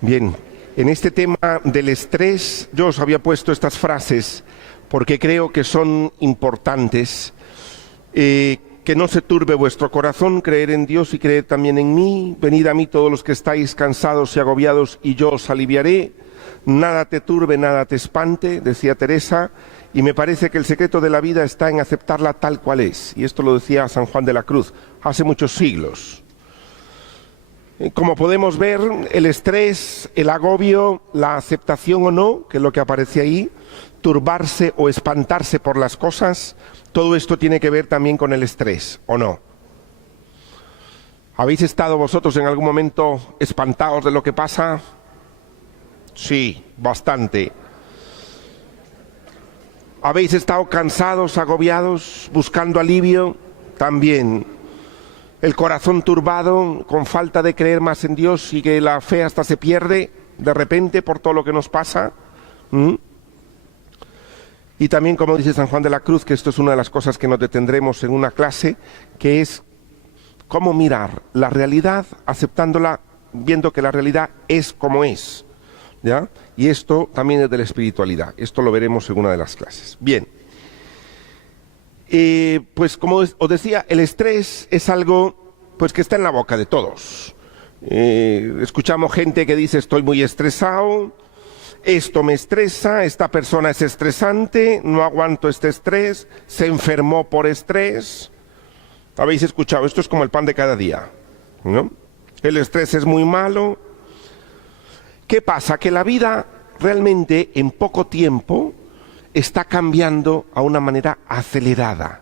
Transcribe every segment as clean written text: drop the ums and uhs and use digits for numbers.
Bien, en este tema del estrés, yo os había puesto estas frases porque creo que son importantes. Que no se turbe vuestro corazón, creer en Dios y creer también en mí. Venid a mí todos los que estáis cansados y agobiados y yo os aliviaré. Nada te turbe, nada te espante, decía Teresa, y me parece que el secreto de la vida está en aceptarla tal cual es. Y esto lo decía San Juan de la Cruz hace muchos siglos. Como podemos ver, el estrés, el agobio, la aceptación o no, que es lo que aparece ahí, turbarse o espantarse por las cosas, todo esto tiene que ver también con el estrés, ¿o no? ¿Habéis estado vosotros en algún momento espantados de lo que pasa? Sí, bastante. ¿Habéis estado cansados, agobiados, buscando alivio? También. El corazón turbado, con falta de creer más en Dios y que la fe hasta se pierde de repente por todo lo que nos pasa. Y también, como dice San Juan de la Cruz, que esto es una de las cosas que nos detendremos en una clase, que es cómo mirar la realidad, aceptándola, viendo que la realidad es como es, ¿ya? Y esto también es de la espiritualidad. Esto lo veremos en una de las clases. Bien. Pues como os decía, el estrés es algo pues que está en la boca de todos. Escuchamos gente que dice estoy muy estresado, esto me estresa, esta persona es estresante, no aguanto este estrés, se enfermó por estrés. ¿Habéis escuchado? Esto es como el pan de cada día, ¿no? El estrés es muy malo. ¿Qué pasa? Que la vida realmente en poco tiempo está cambiando a una manera acelerada.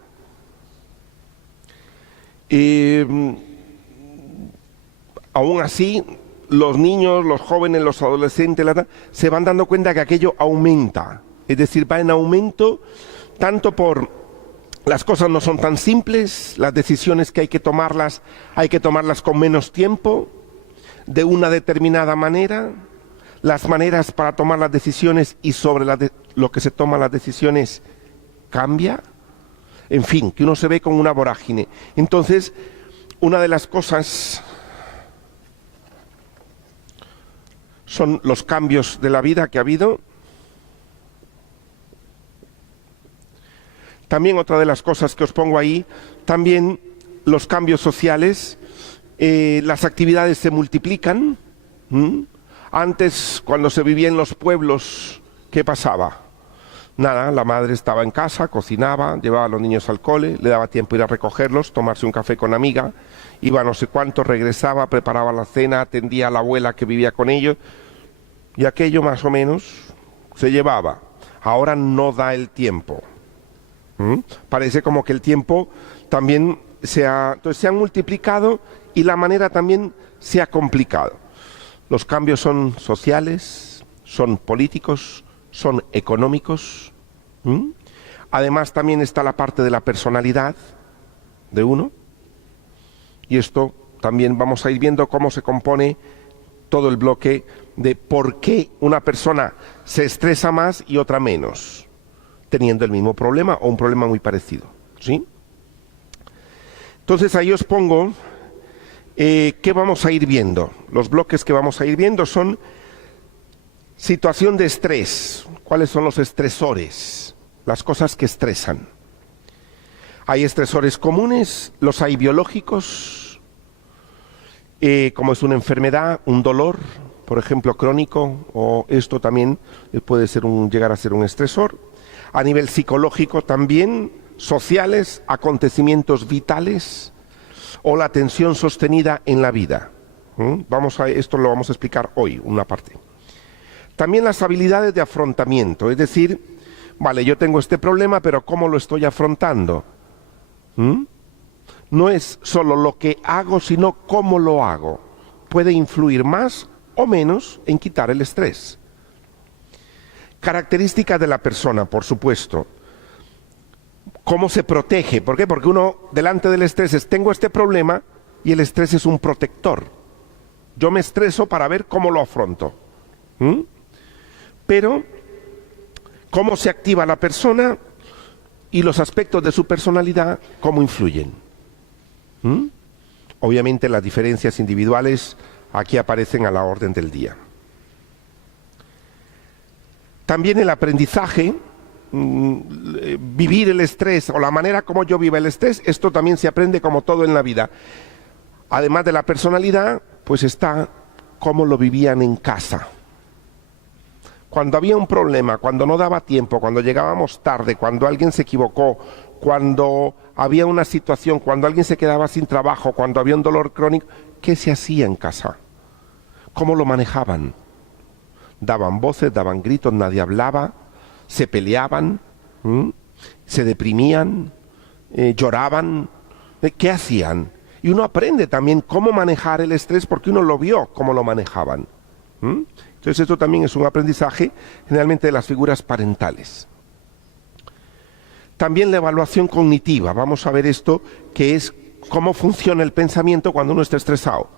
Aún así, los niños, los jóvenes, los adolescentes, se van dando cuenta que aquello aumenta. Es decir, va en aumento tanto por las cosas no son tan simples, las decisiones que hay que tomarlas con menos tiempo, de una determinada manera. Las maneras para tomar las decisiones y sobre lo que se toman las decisiones cambia. En fin, que uno se ve con una vorágine. Entonces, una de las cosas son los cambios de la vida que ha habido. También otra de las cosas que os pongo ahí, también los cambios sociales, las actividades se multiplican. Antes, cuando se vivía en los pueblos, ¿qué pasaba? Nada, la madre estaba en casa, cocinaba, llevaba a los niños al cole, le daba tiempo ir a recogerlos, tomarse un café con amiga, iba no sé cuánto, regresaba, preparaba la cena, atendía a la abuela que vivía con ellos, y aquello más o menos se llevaba. Ahora no da el tiempo. Parece como que el tiempo también entonces se ha multiplicado y la manera también se ha complicado. Los cambios son sociales, son políticos, son económicos. Además también está la parte de la personalidad de uno. Y esto también vamos a ir viendo cómo se compone todo el bloque de por qué una persona se estresa más y otra menos, teniendo el mismo problema o un problema muy parecido. ¿Sí? Entonces ahí os pongo ¿qué vamos a ir viendo? Los bloques que vamos a ir viendo son situación de estrés. ¿Cuáles son los estresores? Las cosas que estresan. Hay estresores comunes, los hay biológicos, como es una enfermedad, un dolor, por ejemplo, crónico, o esto también puede ser llegar a ser un estresor. A nivel psicológico también, sociales, acontecimientos vitales, o la tensión sostenida en la vida. Esto lo vamos a explicar hoy, una parte. También las habilidades de afrontamiento, es decir, vale, yo tengo este problema, pero ¿cómo lo estoy afrontando? No es solo lo que hago, sino cómo lo hago. Puede influir más o menos en quitar el estrés. Características de la persona, por supuesto. ¿Cómo se protege? ¿Por qué? Porque uno, delante del estrés, tengo este problema y el estrés es un protector. Yo me estreso para ver cómo lo afronto. Pero, ¿cómo se activa la persona y los aspectos de su personalidad, cómo influyen? Obviamente las diferencias individuales aquí aparecen a la orden del día. También el aprendizaje, vivir el estrés o la manera como yo vivo el estrés, esto también se aprende como todo en la vida. Además de la personalidad, pues está cómo lo vivían en casa. Cuando había un problema, cuando no daba tiempo, cuando llegábamos tarde, cuando alguien se equivocó, cuando había una situación, cuando alguien se quedaba sin trabajo, cuando había un dolor crónico, ¿qué se hacía en casa? ¿Cómo lo manejaban? Daban voces, daban gritos, nadie hablaba, se peleaban, se deprimían, lloraban. ¿Qué hacían? Y uno aprende también cómo manejar el estrés porque uno lo vio, cómo lo manejaban. Entonces esto también es un aprendizaje generalmente de las figuras parentales. También la evaluación cognitiva. Vamos a ver esto, que es cómo funciona el pensamiento cuando uno está estresado.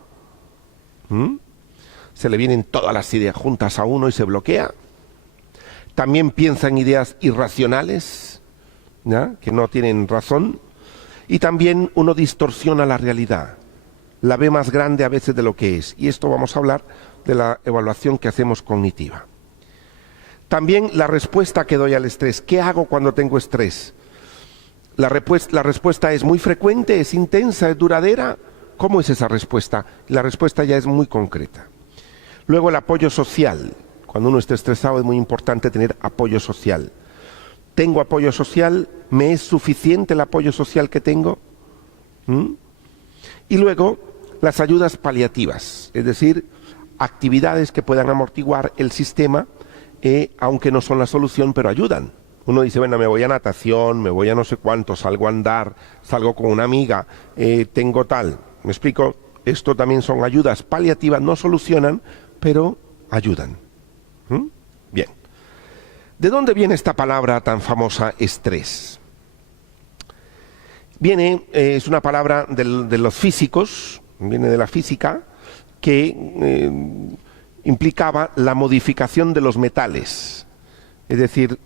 Se le vienen todas las ideas juntas a uno y se bloquea. También piensa en ideas irracionales, ¿ya?, que no tienen razón. Y también uno distorsiona la realidad. La ve más grande a veces de lo que es. Y esto vamos a hablar de la evaluación que hacemos cognitiva. También la respuesta que doy al estrés. ¿Qué hago cuando tengo estrés? La respuesta es muy frecuente, es intensa, es duradera. ¿Cómo es esa respuesta? La respuesta ya es muy concreta. Luego el apoyo social. Cuando uno está estresado es muy importante tener apoyo social. ¿Tengo apoyo social? ¿Me es suficiente el apoyo social que tengo? Y luego las ayudas paliativas, es decir, actividades que puedan amortiguar el sistema, aunque no son la solución, pero ayudan. Uno dice, bueno, me voy a natación, me voy a no sé cuánto, salgo a andar, salgo con una amiga, tengo tal. ¿Me explico? Esto también son ayudas paliativas, no solucionan, pero ayudan. Bien. ¿De dónde viene esta palabra tan famosa, estrés? Viene, es una palabra de los físicos, viene de la física, que implicaba la modificación de los metales. Es decir,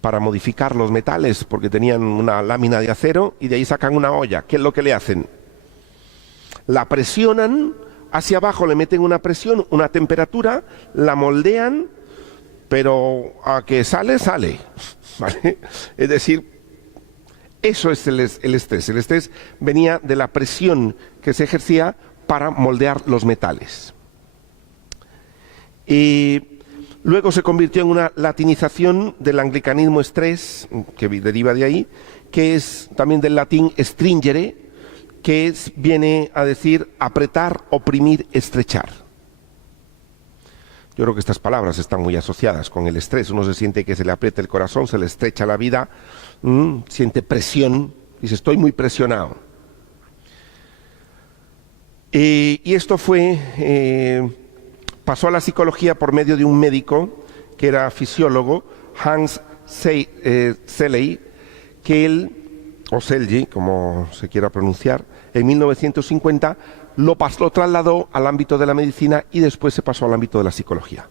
para modificar los metales, porque tenían una lámina de acero y de ahí sacan una olla. ¿Qué es lo que le hacen? La presionan hacia abajo, le meten una presión, una temperatura, la moldean, pero a que sale, sale. ¿Vale? Es decir, eso es el estrés. El estrés venía de la presión que se ejercía para moldear los metales. Y luego se convirtió en una latinización del anglicanismo stress, que deriva de ahí, que es también del latín stringere, que viene a decir apretar, oprimir, estrechar. Yo creo que estas palabras están muy asociadas con el estrés. Uno se siente que se le aprieta el corazón, se le estrecha la vida, siente presión, dice estoy muy presionado. Y esto pasó a la psicología por medio de un médico que era fisiólogo, Hans Selye, que él, o Selye, como se quiera pronunciar, en 1950 lo trasladó al ámbito de la medicina y después se pasó al ámbito de la psicología.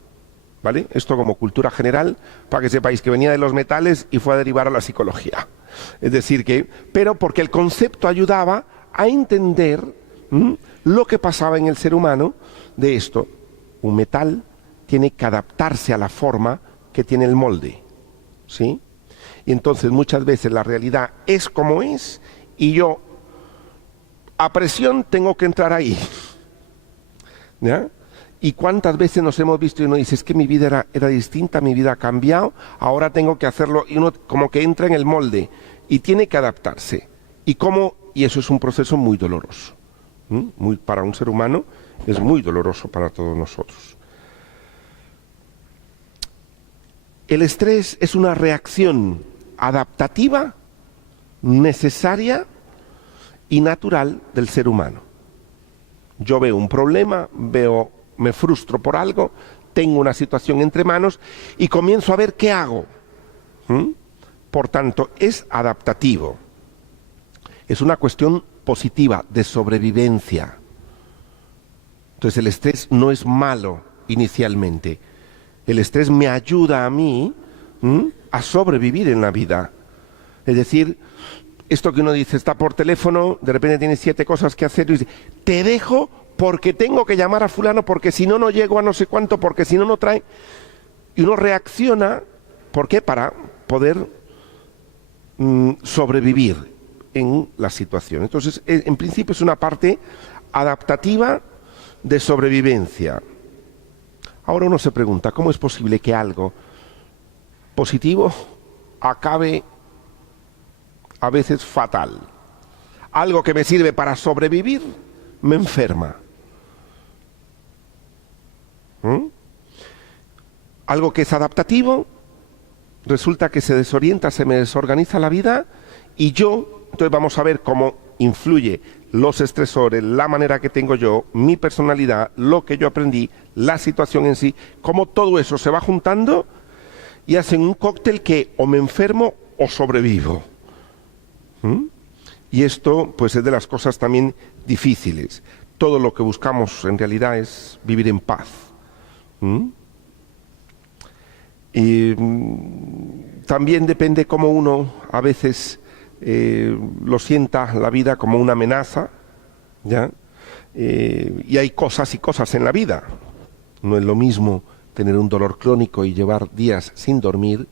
¿Vale? Esto como cultura general, para que sepáis que venía de los metales y fue a derivar a la psicología. Es decir que, pero porque el concepto ayudaba a entender lo que pasaba en el ser humano de esto. Un metal tiene que adaptarse a la forma que tiene el molde, ¿sí? Y entonces muchas veces la realidad es como es y yo a presión tengo que entrar ahí, ¿ya? Y cuántas veces nos hemos visto y uno dice, es que mi vida era distinta, mi vida ha cambiado, ahora tengo que hacerlo, y uno como que entra en el molde y tiene que adaptarse. Y eso es un proceso muy doloroso. Para un ser humano es muy doloroso para todos nosotros. El estrés es una reacción adaptativa, necesaria y natural del ser humano. Yo veo un problema, me frustro por algo, tengo una situación entre manos y comienzo a ver qué hago. Por tanto, es adaptativo. Es una cuestión positiva de sobrevivencia. Entonces el estrés no es malo inicialmente. El estrés me ayuda a mí a sobrevivir en la vida. Es decir, esto que uno dice, está por teléfono, de repente tiene 7 cosas que hacer y dice, te dejo porque tengo que llamar a fulano, porque si no, no llego a no sé cuánto, porque si no, no trae. Y uno reacciona, ¿por qué? Para poder sobrevivir en la situación. Entonces, en principio es una parte adaptativa de sobrevivencia. Ahora uno se pregunta, ¿cómo es posible que algo positivo acabe a veces fatal? Algo que me sirve para sobrevivir me enferma. Algo que es adaptativo resulta que se desorienta, se me desorganiza la vida y yo, entonces vamos a ver cómo influye los estresores, la manera que tengo yo, mi personalidad, lo que yo aprendí, la situación en sí, cómo todo eso se va juntando y hacen un cóctel que o me enfermo o sobrevivo. Y esto pues es de las cosas también difíciles. Todo lo que buscamos en realidad es vivir en paz. Y también depende cómo uno a veces lo sienta la vida como una amenaza, ¿ya? Y hay cosas y cosas en la vida. No es lo mismo tener un dolor crónico y llevar días sin dormir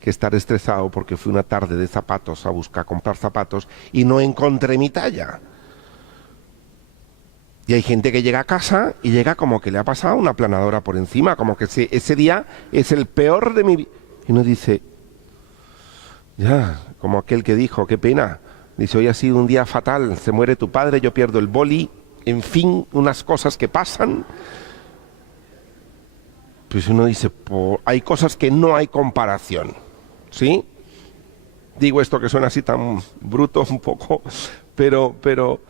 que estar estresado porque fui una tarde de zapatos a comprar zapatos y no encontré mi talla. Y hay gente que llega a casa y llega como que le ha pasado una planadora por encima, como que ese día es el peor de mi vida. Y uno dice, ya, como aquel que dijo, qué pena. Dice, hoy ha sido un día fatal, se muere tu padre, yo pierdo el boli, en fin, unas cosas que pasan. Pues uno dice, hay cosas que no hay comparación, ¿sí? Digo esto que suena así tan bruto un poco, pero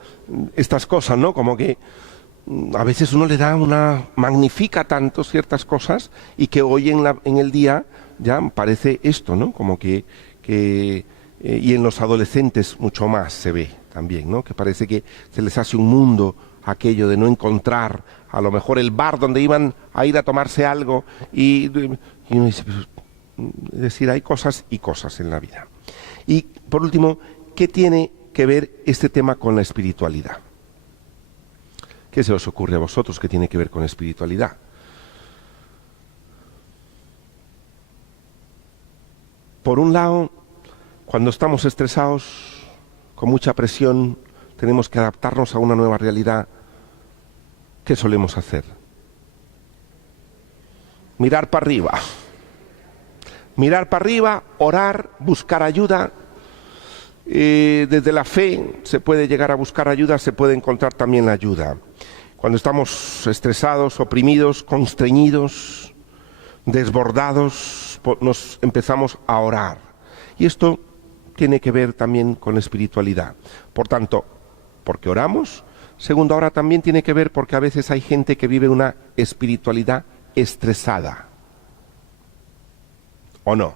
estas cosas, ¿no? Como que a veces uno le da magnifica tanto ciertas cosas y que hoy en el día ya parece esto, ¿no? Como que y en los adolescentes mucho más se ve también, ¿no? Que parece que se les hace un mundo aquello de no encontrar a lo mejor el bar donde iban a ir a tomarse algo y uno dice, es decir, hay cosas y cosas en la vida. Y por último, ¿qué tiene que ver este tema con la espiritualidad? ¿Qué se os ocurre a vosotros que tiene que ver con la espiritualidad? Por un lado, cuando estamos estresados, con mucha presión, tenemos que adaptarnos a una nueva realidad. ¿Qué solemos hacer? Mirar para arriba. Mirar para arriba, orar, buscar ayuda. Desde la fe se puede llegar a buscar ayuda, se puede encontrar también la ayuda. Cuando estamos estresados, oprimidos, constreñidos, desbordados, nos empezamos a orar. Y esto tiene que ver también con la espiritualidad. Por tanto, porque oramos. Segundo, ahora también tiene que ver porque a veces hay gente que vive una espiritualidad estresada. ¿O no?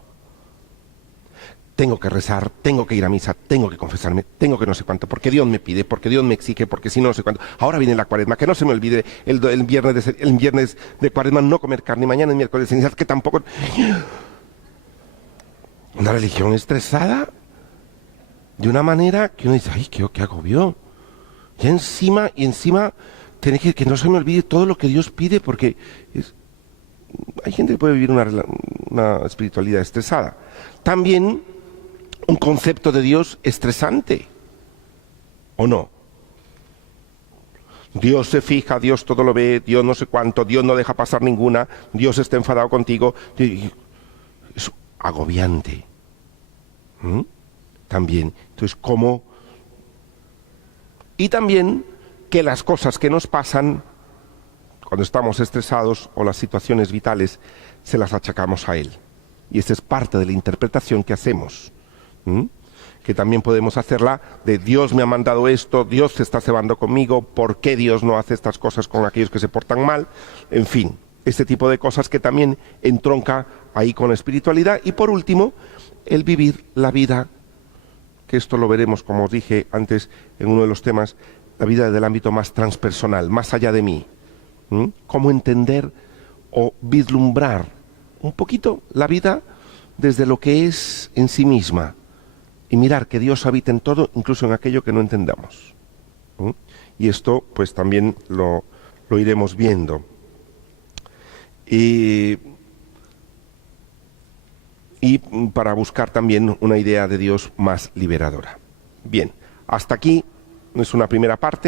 Tengo que rezar, tengo que ir a misa, tengo que confesarme, tengo que no sé cuánto, porque Dios me pide, porque Dios me exige, porque si no, no sé cuánto. Ahora viene la Cuaresma, que no se me olvide el viernes de Cuaresma no comer carne, mañana es miércoles de ceniza, que tampoco... Una religión estresada de una manera que uno dice, ay, qué agobio. Y encima, tiene que no se me olvide todo lo que Dios pide, porque hay gente que puede vivir una espiritualidad estresada. También un concepto de Dios estresante, ¿o no? Dios se fija, Dios todo lo ve, Dios no sé cuánto, Dios no deja pasar ninguna, Dios está enfadado contigo. Es agobiante. También. Entonces, ¿cómo? Y también que las cosas que nos pasan cuando estamos estresados o las situaciones vitales se las achacamos a Él. Y esta es parte de la interpretación que hacemos. Que también podemos hacerla de Dios me ha mandado esto, Dios se está cebando conmigo, ¿por qué Dios no hace estas cosas con aquellos que se portan mal? En fin, este tipo de cosas que también entronca ahí con la espiritualidad. Y por último, el vivir la vida, que esto lo veremos, como os dije antes en uno de los temas, la vida del ámbito más transpersonal, más allá de mí. Cómo entender o vislumbrar un poquito la vida desde lo que es en sí misma, y mirar que Dios habita en todo, incluso en aquello que no entendamos. ¿Mm? Y esto pues también lo iremos viendo. Y para buscar también una idea de Dios más liberadora. Bien, hasta aquí es una primera parte.